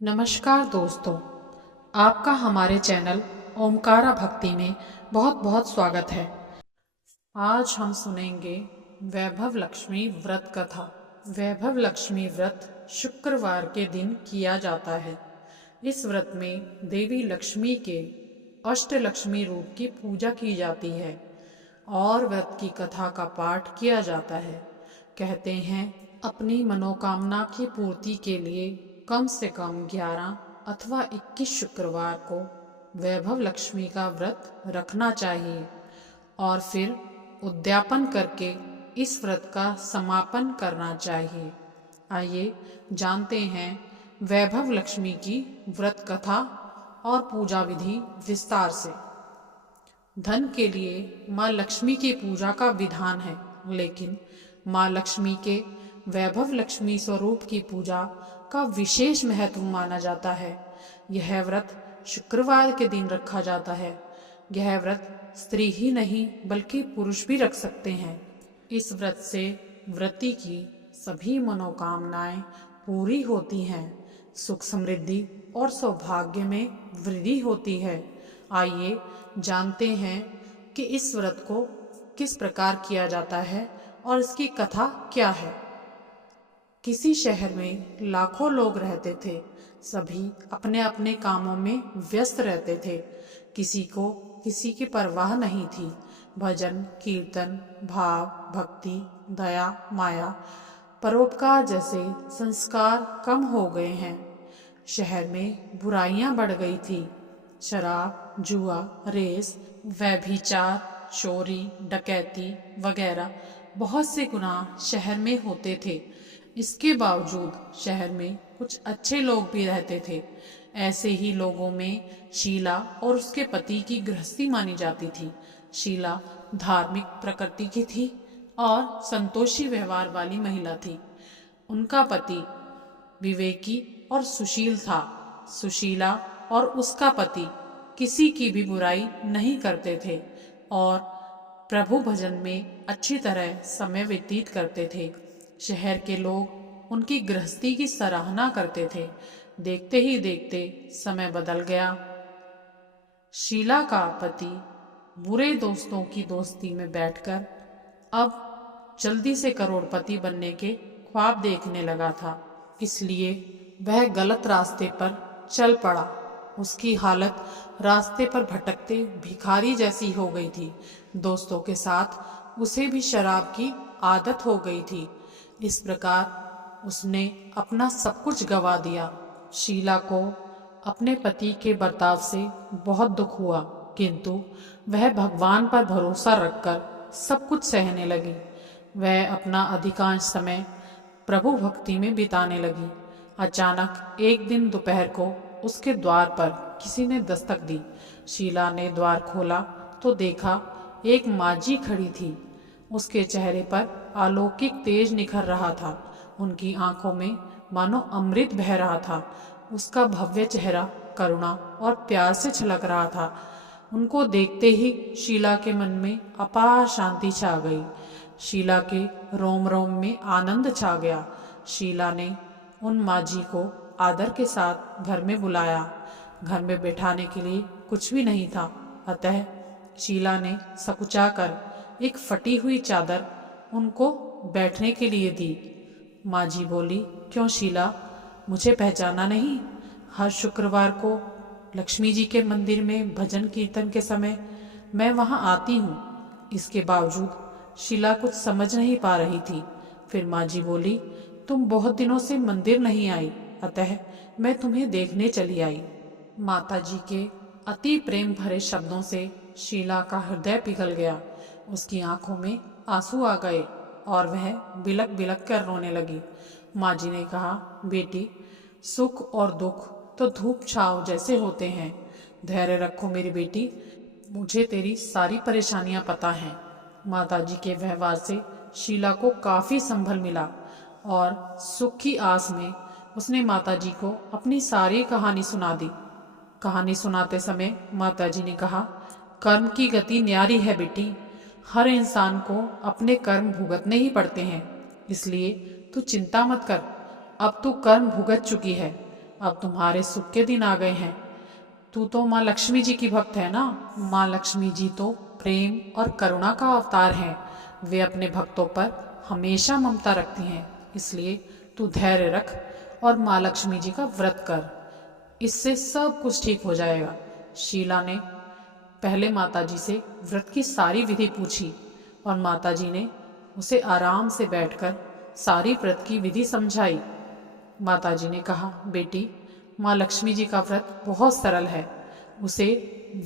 नमस्कार दोस्तों, आपका हमारे चैनल ओमकारा भक्ति में बहुत बहुत स्वागत है। आज हम सुनेंगे वैभव लक्ष्मी व्रत कथा। वैभव लक्ष्मी व्रत शुक्रवार के दिन किया जाता है। इस व्रत में देवी लक्ष्मी के अष्टलक्ष्मी रूप की पूजा की जाती है और व्रत की कथा का पाठ किया जाता है। कहते हैं अपनी मनोकामना की पूर्ति के लिए कम से कम 11 अथवा 21 शुक्रवार को वैभव लक्ष्मी का व्रत रखना चाहिए और फिर उद्यापन करके इस व्रत का समापन करना चाहिए। आइए जानते हैं वैभव लक्ष्मी की व्रत कथा और पूजा विधि विस्तार से। धन के लिए माँ लक्ष्मी की पूजा का विधान है, लेकिन माँ लक्ष्मी के वैभव लक्ष्मी स्वरूप की पूजा का विशेष महत्व माना जाता है। यह व्रत शुक्रवार के दिन रखा जाता है। यह व्रत स्त्री ही नहीं बल्कि पुरुष भी रख सकते हैं। इस व्रत से व्रती की सभी मनोकामनाएं पूरी होती हैं, सुख समृद्धि और सौभाग्य में वृद्धि होती है। आइए जानते हैं कि इस व्रत को किस प्रकार किया जाता है और इसकी कथा क्या है। किसी शहर में लाखों लोग रहते थे। सभी अपने अपने कामों में व्यस्त रहते थे। किसी को किसी की परवाह नहीं थी। भजन कीर्तन, भाव भक्ति, दया माया, परोपकार जैसे संस्कार कम हो गए हैं। शहर में बुराइयां बढ़ गई थी। शराब, जुआ, रेस, व्यभिचार, चोरी, डकैती वगैरह बहुत से गुनाह शहर में होते थे। इसके बावजूद शहर में कुछ अच्छे लोग भी रहते थे। ऐसे ही लोगों में शीला और उसके पति की गृहस्थी मानी जाती थी। शीला धार्मिक प्रकृति की थी और संतोषी व्यवहार वाली महिला थी। उनका पति विवेकी और सुशील था। सुशीला और उसका पति किसी की भी बुराई नहीं करते थे और प्रभु भजन में अच्छी तरह समय व्यतीत करते थे। शहर के लोग उनकी गृहस्थी की सराहना करते थे। देखते ही देखते समय बदल गया। शीला का पति बुरे दोस्तों की दोस्ती में बैठकर अब जल्दी से करोड़पति बनने के ख्वाब देखने लगा था। इसलिए वह गलत रास्ते पर चल पड़ा। उसकी हालत रास्ते पर भटकते भिखारी जैसी हो गई थी। दोस्तों के साथ उसे भी शराब की आदत हो गई थी। इस प्रकार उसने अपना सब कुछ गंवा दिया। शीला को अपने पति के बर्ताव से बहुत दुख हुआ, किंतु वह भगवान पर भरोसा रखकर सब कुछ सहने लगी। वह अपना अधिकांश समय प्रभु भक्ति में बिताने लगी। अचानक एक दिन दोपहर को उसके द्वार पर किसी ने दस्तक दी। शीला ने द्वार खोला तो देखा एक माजी खड़ी थी। उसके चेहरे पर अलौकिक तेज निखर रहा था। उनकी आंखों में मानो अमृत बह रहा था। उसका भव्य चेहरा करुणा और प्यार से छलक रहा था। उनको देखते ही शीला के मन में अपार शांति छा गई। शीला के रोम रोम में आनंद छा गया। शीला ने उन माजी को आदर के साथ घर में बुलाया। घर में बैठाने के लिए कुछ भी नहीं था, अतः शीला ने सकुचाकर एक फटी हुई चादर उनको बैठने के लिए दी। माजी बोली, क्यों शीला, मुझे पहचाना नहीं? हर शुक्रवार को लक्ष्मी जी के मंदिर में भजन कीर्तन के समय मैं वहां आती हूँ। इसके बावजूद शीला कुछ समझ नहीं पा रही थी। फिर माजी बोली, तुम बहुत दिनों से मंदिर नहीं आई, अतः मैं तुम्हें देखने चली आई। माता जी के अति प्रेम भरे शब्दों से शीला का हृदय पिघल गया। उसकी आंखों में आंसू आ गए और वह बिलक बिलक कर रोने लगी। माँ जी ने कहा, बेटी, सुख और दुख तो धूप छाव जैसे होते हैं। धैर्य रखो मेरी बेटी, मुझे तेरी सारी परेशानियां पता हैं। माता जी के व्यवहार से शीला को काफी संभल मिला और सुख की आस में उसने माता जी को अपनी सारी कहानी सुना दी। कहानी सुनाते समय माता जी ने कहा, कर्म की गति न्यारी है बेटी। हर इंसान को अपने कर्म भुगतने ही पड़ते हैं, इसलिए तू चिंता मत कर। अब तू कर्म भुगत चुकी है, अब तुम्हारे सुख के दिन आ गए हैं। तू तो माँ लक्ष्मी जी की भक्त है ना। माँ लक्ष्मी जी तो प्रेम और करुणा का अवतार हैं। वे अपने भक्तों पर हमेशा ममता रखती हैं। इसलिए तू धैर्य रख और माँ लक्ष्मी जी का व्रत कर। इससे सब कुछ ठीक हो जाएगा। शीला ने पहले माताजी से व्रत की सारी विधि पूछी और माताजी ने उसे आराम से बैठकर सारी व्रत की विधि समझाई। माताजी ने कहा, बेटी, माँ लक्ष्मी जी का व्रत बहुत सरल है। उसे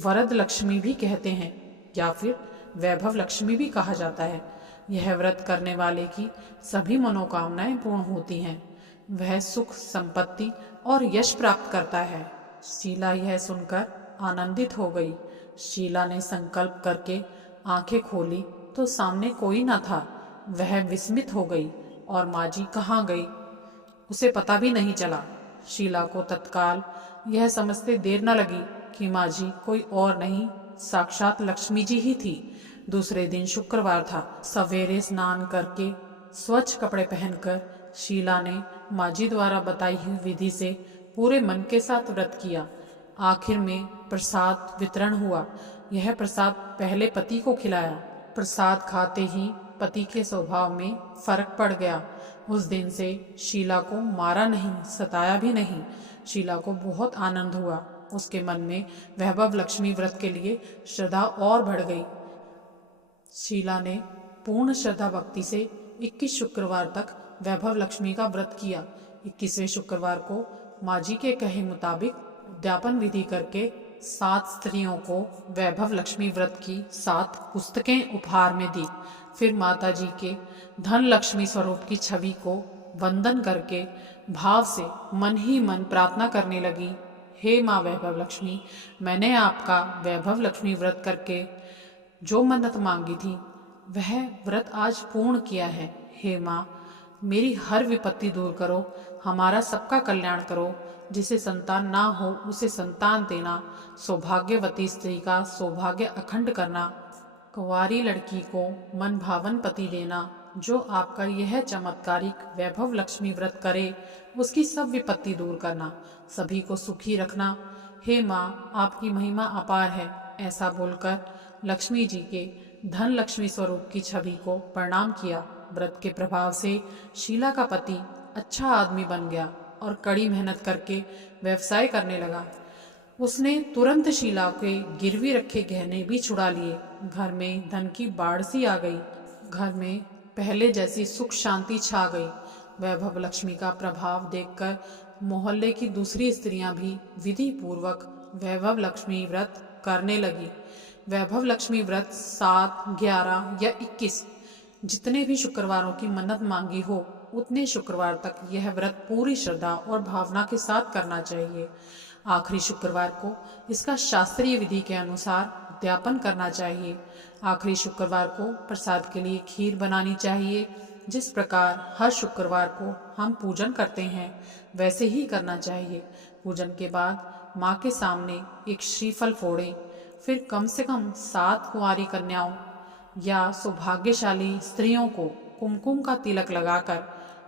वरद लक्ष्मी भी कहते हैं या फिर वैभव लक्ष्मी भी कहा जाता है। यह व्रत करने वाले की सभी मनोकामनाएं पूर्ण होती हैं। वह सुख, संपत्ति और यश प्राप्त करता है। शीला यह सुनकर आनंदित हो गई। शीला ने संकल्प करके आंखें खोली तो सामने कोई न था। वह विस्मित हो गई और माँ जी कहाँ गई उसे पता भी नहीं चला। शीला को तत्काल यह समझते देर न लगी कि माँ जी कोई और नहीं, साक्षात लक्ष्मी जी ही थी। दूसरे दिन शुक्रवार था। सवेरे स्नान करके स्वच्छ कपड़े पहनकर शीला ने माँ जी द्वारा बताई हुई विधि से पूरे मन के साथ व्रत किया। आखिर में प्रसाद वितरण हुआ। यह प्रसाद पहले पति को खिलाया। प्रसाद खाते ही पति के स्वभाव में फर्क पड़ गया। उस दिन से शीला को मारा नहीं, सताया भी नहीं। शीला को बहुत आनंद हुआ। उसके मन में वैभव लक्ष्मी व्रत के लिए श्रद्धा और बढ़ गई। शीला ने पूर्ण श्रद्धा भक्ति से 21 शुक्रवार तक वैभव लक्ष्मी का व्रत किया। 21वें शुक्रवार को माँ जी के कहे मुताबिक उद्यापन विधि करके 7 स्त्रियों को वैभव लक्ष्मी व्रत की 7 पुस्तकें उपहार में दी। फिर माता जी के धन लक्ष्मी स्वरूप की छवि को वंदन करके भाव से मन ही मन प्रार्थना करने लगी, हे माँ वैभव लक्ष्मी, मैंने आपका वैभव लक्ष्मी व्रत करके जो मन्नत मांगी थी वह व्रत आज पूर्ण किया है। हे माँ, मेरी हर विपत्ति दूर करो, हमारा सबका कल्याण करो। जिसे संतान ना हो उसे संतान देना, सौभाग्यवती स्त्री का सौभाग्य अखंड करना, कुंवारी लड़की को मन भावन पति देना। जो आपका यह चमत्कारिक वैभव लक्ष्मी व्रत करे उसकी सब विपत्ति दूर करना, सभी को सुखी रखना। हे माँ, आपकी महिमा अपार है। ऐसा बोलकर लक्ष्मी जी के धन लक्ष्मी स्वरूप की छवि को प्रणाम किया। व्रत के प्रभाव से शीला का पति अच्छा आदमी बन गया और कड़ी मेहनत करके व्यवसाय करने लगा। उसने तुरंत शीला के गिरवी रखे गहने भी छुड़ा लिए। घर में धन की बाढ़ सी आ गई। घर में पहले जैसी सुख शांति छा गई। वैभव लक्ष्मी का प्रभाव देखकर मोहल्ले की दूसरी स्त्रियां भी विधि पूर्वक वैभव लक्ष्मी व्रत करने लगी। वैभव लक्ष्मी व्रत 7, 11 या 21 जितने भी शुक्रवारों की मन्नत मांगी हो उतने शुक्रवार तक यह व्रत पूरी श्रद्धा और भावना के साथ करना चाहिए। आखिरी शुक्रवार को इसका शास्त्रीय विधि के अनुसार उद्यापन करना चाहिए। आखिरी शुक्रवार को प्रसाद के लिए खीर बनानी चाहिए। जिस प्रकार हर शुक्रवार को हम पूजन करते हैं वैसे ही करना चाहिए। पूजन के बाद माँ के सामने एक श्रीफल फोड़ें। फिर कम से कम 7 कुंवारी कन्याओं या सौभाग्यशाली स्त्रियों को कुमकुम का तिलक लगाकर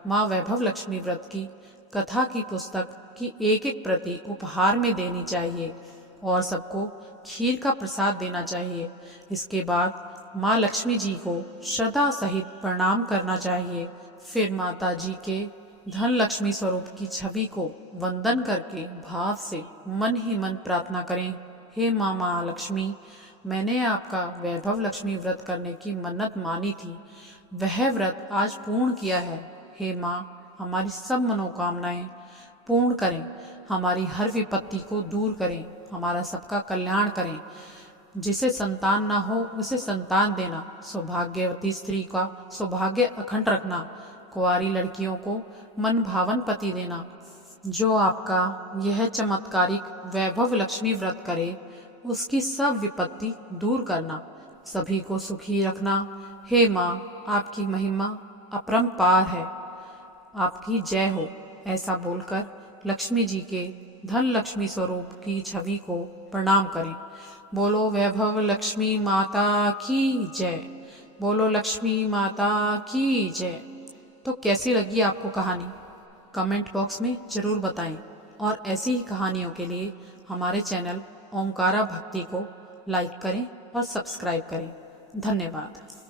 माँ वैभव लक्ष्मी व्रत की कथा की पुस्तक की एक एक प्रति उपहार में देनी चाहिए और सबको खीर का प्रसाद देना चाहिए। इसके बाद माँ लक्ष्मी जी को श्रद्धा सहित प्रणाम करना चाहिए। फिर माता जी के धन लक्ष्मी स्वरूप की छवि को वंदन करके भाव से मन ही मन प्रार्थना करें, हे माँ लक्ष्मी, मैंने आपका वैभव लक्ष्मी व्रत करने की मन्नत मानी थी, वह व्रत आज पूर्ण किया है। हे माँ, हमारी सब मनोकामनाएं पूर्ण करें, हमारी हर विपत्ति को दूर करें, हमारा सबका कल्याण करें। जिसे संतान ना हो उसे संतान देना, सौभाग्यवती स्त्री का सौभाग्य अखंड रखना, कुंवारी लड़कियों को मन भावन पति देना। जो आपका यह चमत्कारिक वैभव लक्ष्मी व्रत करे उसकी सब विपत्ति दूर करना, सभी को सुखी रखना। हे माँ, आपकी महिमा अपरंपार है, आपकी जय हो। ऐसा बोलकर लक्ष्मी जी के धन लक्ष्मी स्वरूप की छवि को प्रणाम करें। बोलो वैभव लक्ष्मी माता की जय। बोलो लक्ष्मी माता की जय। तो कैसी लगी आपको कहानी? कमेंट बॉक्स में जरूर बताएं। और ऐसी ही कहानियों के लिए हमारे चैनल ओमकारा भक्ति को लाइक करें और सब्सक्राइब करें। धन्यवाद।